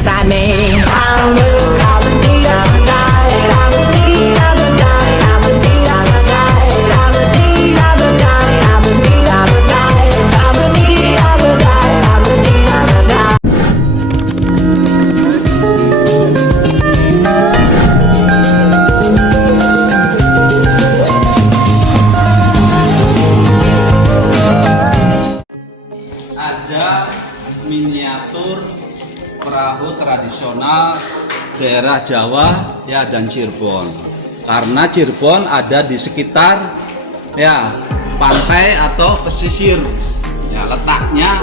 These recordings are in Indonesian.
inside me. I'm you, I'm a need, I'm a die, I'm a need, I'm a die, I'm a need, I'm a die, I'm a need, I'm a die, I'm a need, I'm a die, I'm a need, I'm a die, I'm a need, I'm a die. Ada miniatur perahu tradisional daerah Jawa ya dan Cirebon. Karena Cirebon ada di sekitar ya pantai atau pesisir. Ya, letaknya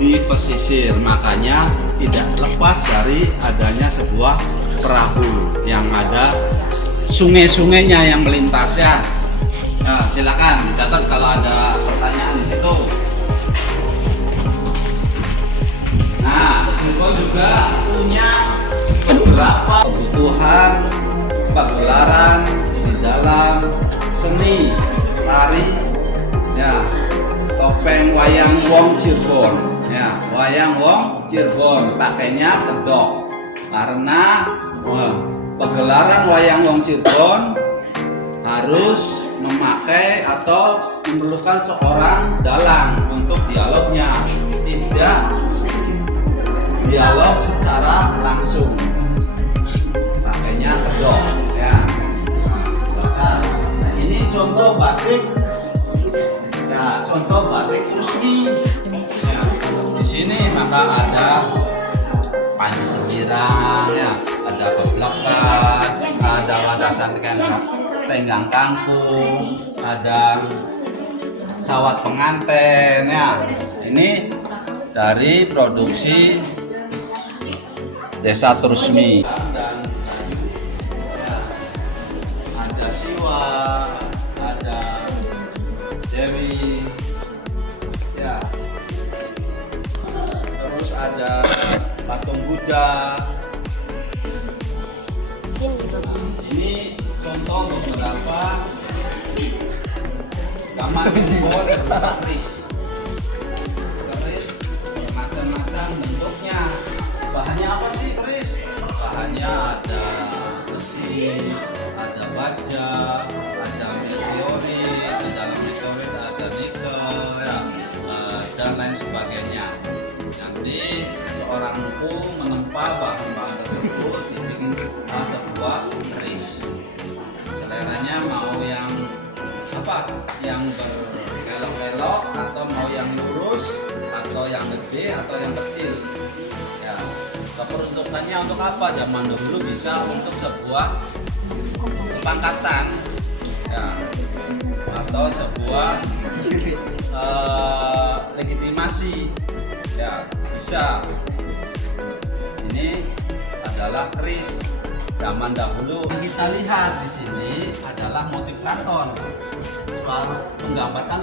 di pesisir, makanya tidak lepas dari adanya sebuah perahu yang ada sungai-sungainya yang melintasnya. Nah, silakan dicatat kalau ada pertanyaan di situ. Nah, Cirebon juga punya beberapa kebutuhan pagelaran di dalam seni tari ya, topeng wayang wong Cirebon ya, wayang wong Cirebon pakainya kedok karena pagelaran wayang wong Cirebon harus memakai atau memerlukan seorang dalang untuk dialognya, tidak dialog secara langsung, pakainya kedok ya. Nah, ini contoh batik ya, contoh batik Rusmi ya. Di sini maka ada panji semirang ya, ada beblekat, ada wadasan tenggang kangkung, ada sawat penganten ya. Ini dari produksi Desa Trusmi. Dan ada Siwa, ada Dewi ya, terus ada patung Buddha. Ini contoh beberapa gambar keris bermacam-macam bentuknya. Bahannya apa sih keris? Bahannya ada besi, ada baja, ada meteorit, di dalam meteorit ada nikel ya, dan lain sebagainya. Nanti seorang empu menempa bahan-bahan tersebut dibikin sebuah keris. Seleranya mau yang apa? Yang berkelok-kelok atau mau yang lurus atau yang gede atau yang kecil ya. Peruntukannya untuk apa? Zaman dulu bisa untuk sebuah pangkatan ya, atau sebuah legitimasi ya, bisa. Ini adalah keris zaman dahulu. Yang kita lihat di sini adalah motif keraton, menggambarkan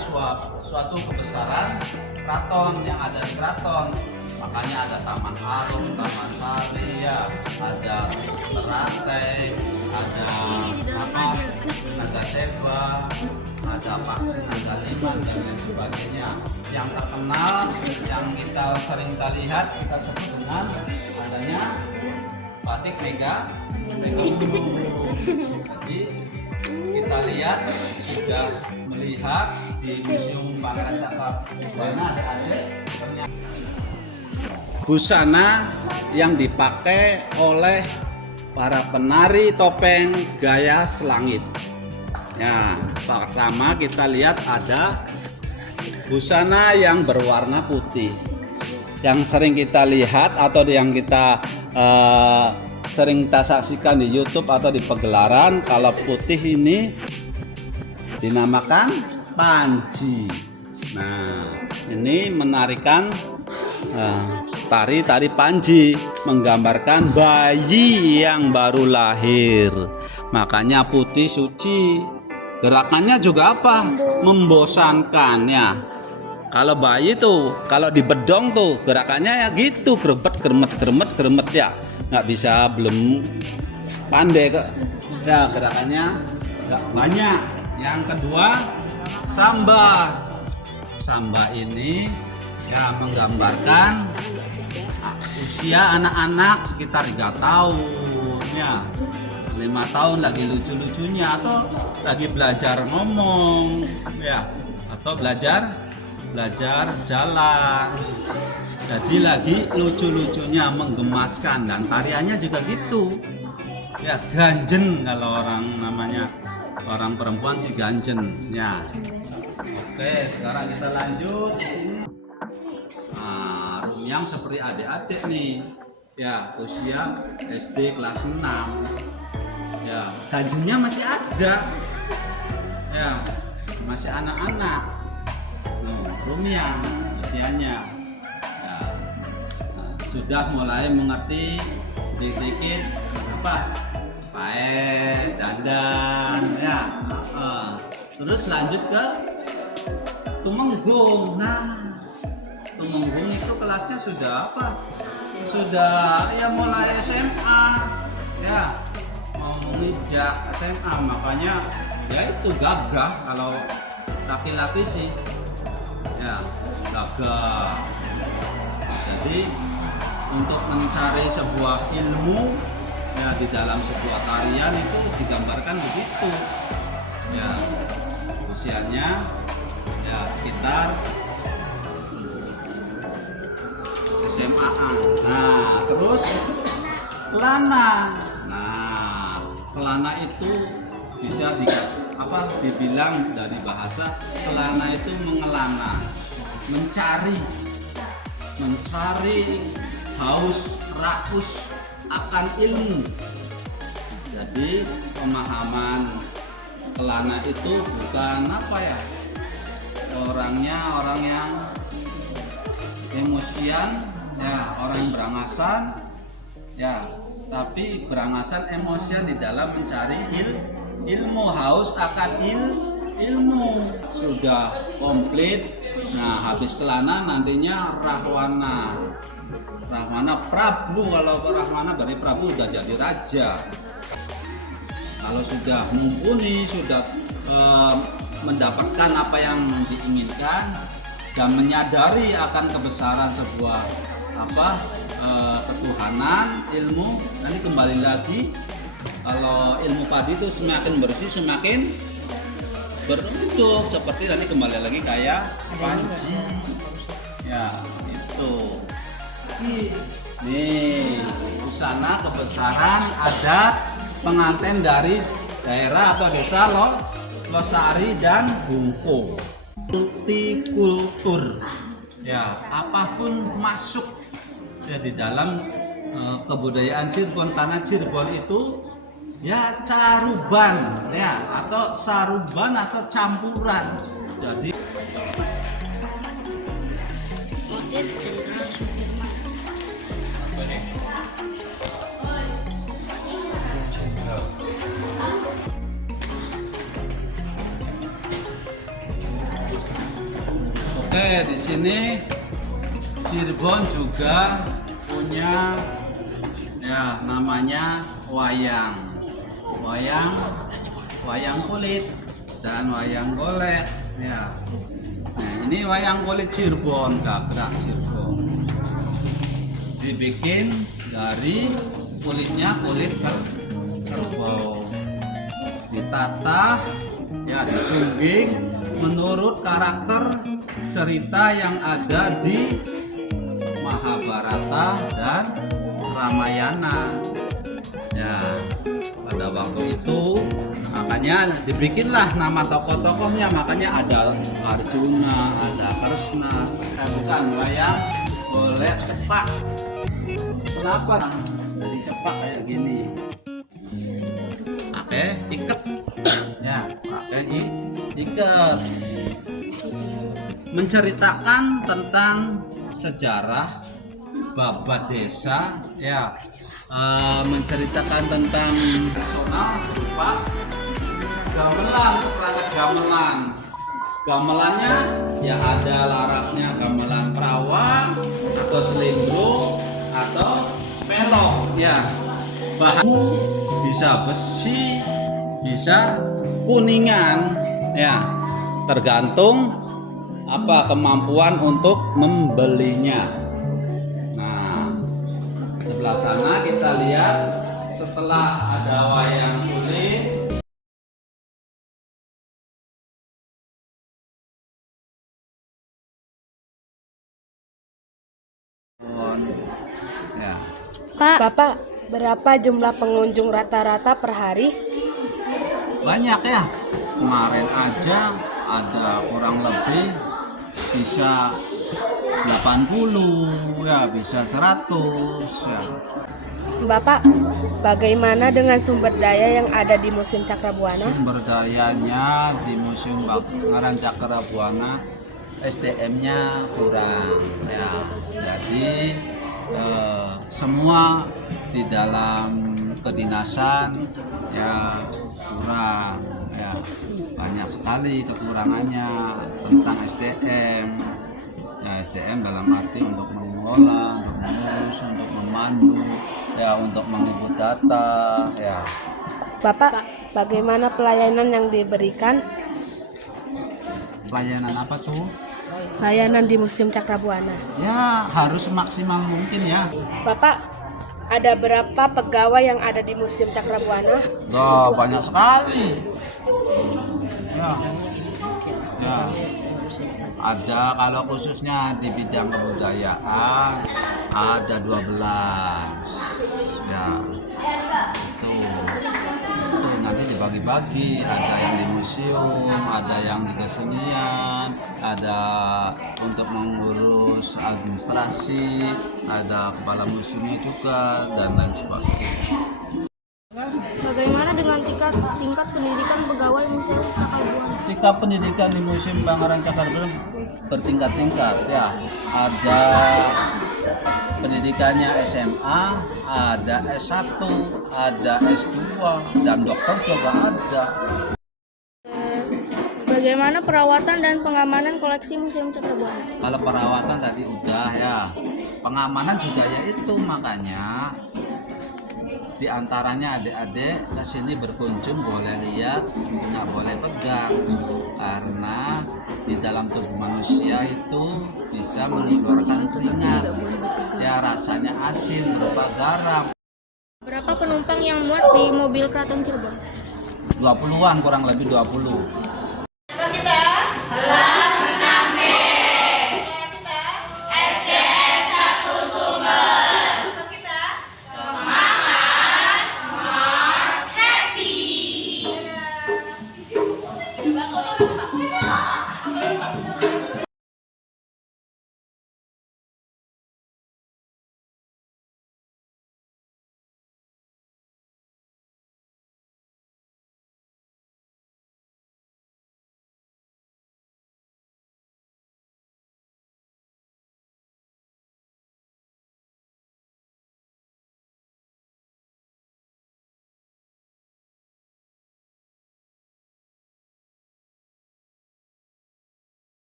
suatu kebesaran keraton yang ada di keraton. Makanya ada Taman Harum, Taman Sari ya, ada Teratai, ada apa, Naga Seba, ada vaksin Andaliman dan lain sebagainya. Yang terkenal yang kita sering lihat kita sebut dengan adanya batik Mega Bulu. Jadi kita lihat sudah melihat di Museum Pangeran Cakrabana adik-adik busana yang dipakai oleh para penari topeng gaya selangit. Ya, pertama kita lihat ada busana yang berwarna putih. Yang sering kita lihat atau yang kita sering kita saksikan di YouTube atau di pagelaran, kalau putih ini dinamakan panji. Nah, ini menarikan tari panji, menggambarkan bayi yang baru lahir. Makanya putih suci. Gerakannya juga apa? Membosankan ya. Kalau bayi tuh, kalau di bedong tuh gerakannya ya gitu, gremet ya. Nggak bisa, belum pandai kok. Ya, gerakannya nggak banyak. Yang kedua, samba. Samba ini ya menggambarkan usia anak-anak sekitar 3 tahun ya, 5 tahun lagi lucu-lucunya, atau lagi belajar ngomong ya, atau belajar jalan. Jadi lagi lucu-lucunya, menggemaskan, dan tariannya juga gitu ya, ganjen kalau orang perempuan sih ganjen ya. Oke, sekarang kita lanjut di sini. Nah, Rumyang seperti adik-adik nih ya, usia SD kelas 6 ya, ganjennya masih ada ya, masih anak-anak. Rumyang usianya ya, sudah mulai mengerti sedikit-sedikit apa paes, dandan ya. Terus lanjut ke Tumenggung. Nah, Tumenggung itu kelasnya sudah apa? Sudah ya mulai SMA ya, mau menginjak SMA, makanya ya itu gagah kalau laki-laki sih ya, gagah. Jadi untuk mencari sebuah ilmu ya di dalam sebuah tarian itu digambarkan begitu ya, usianya ya sekitar SMA. Nah, terus kelana. Nah, kelana itu bisa dibilang dari bahasa kelana itu mengelana, mencari haus rakus akan ilmu. Jadi pemahaman kelana itu bukan apa ya, orang yang emosian ya, orang yang berangasan ya, tapi berangasan emosian di dalam mencari ilmu, haus akan ilmu. Sudah komplit, nah habis kelana nantinya rahwana Prabu. Kalau rahwana dari Prabu udah jadi raja. Kalau sudah mumpuni, sudah mendapatkan apa yang diinginkan dan menyadari akan kebesaran sebuah ketuhanan, ilmu, nanti kembali lagi. Kalau ilmu padi itu semakin bersih, semakin beruntung, seperti nanti kembali lagi kayak panji ya, itu nih busana kebesaran adat pengantin dari daerah atau desa Losari dan Bungko. Multikultur ya, apapun masuk ya di dalam kebudayaan Cirebon. Tanah Cirebon itu ya caruban ya, atau saruban atau campuran. Jadi oke, di sini Cirebon juga punya ya namanya wayang kulit dan wayang golek ya. Nah, ini wayang kulit Cirebon, gagrak Cirebon, dibikin dari kulitnya kulit kerbau, ditata ya, disungging menurut karakter cerita yang ada di Mahabharata dan Ramayana ya. Pada waktu itu makanya dibikinlah nama tokoh-tokohnya, makanya ada Arjuna, ada Kresna. Bukan wayang golek cepak. Kenapa dari cepak kayak gini? Pakai iket ya, pakai iket. Menceritakan tentang sejarah babat desa ya, menceritakan tentang tradisional berupa gamelan, seperangkat gamelan. Gamelannya ya ada larasnya, gamelan perawan atau selindro atau melok ya. Bahan bisa besi, bisa kuningan ya, tergantung apa kemampuan untuk membelinya. Nah, kita lihat setelah ada wayang kulit. Ya, Bapak, berapa jumlah pengunjung rata-rata per hari? banyak ya. Kemarin aja ada kurang lebih bisa 80 ya, bisa 100 ya. Bapak, bagaimana dengan sumber daya yang ada di Museum Cakrabuana? Sumber dayanya di Museum Pangeran Cakrabuana, SDM-nya kurang ya. Jadi semua di dalam kedinasan ya kurang ya, banyak sekali kekurangannya tentang SDM ya. SDM dalam arti untuk mengelola, untuk mengurus, untuk memandu ya, untuk menginput data ya. Bapak, bagaimana pelayanan yang diberikan? Pelayanan apa tuh? Layanan di Museum Cakrabuana. Ya harus maksimal mungkin ya. Bapak, ada berapa pegawai yang ada di Museum Cakrabuana? Banyak sekali. Ya. Ya. Ada kalau khususnya di bidang kebudayaan ada 12. Ya. Itu nanti dibagi-bagi, ada yang di museum, ada yang di kesenian, ada untuk mengurus administrasi, ada kepala museumnya juga, dan lain sebagainya. Bagaimana dengan tingkat pendidikan pegawai Museum Cakrabuana? Tingkat pendidikan di Museum Pangeran Cakrabuana bertingkat-tingkat ya. Ada pendidikannya SMA, ada S1, ada S2, dan dokter juga ada. Bagaimana perawatan dan pengamanan koleksi Museum Cakrabuana? Kalau perawatan tadi udah ya, pengamanan juga ya itu, makanya diantaranya adik-adik ke sini berkunjung boleh lihat, nggak boleh pegang, karena di dalam tubuh manusia itu bisa mengeluarkan keringat ya, rasanya asin berupa garam. Berapa penumpang yang muat di mobil Keraton Cirebon? 20-an, kurang lebih 20.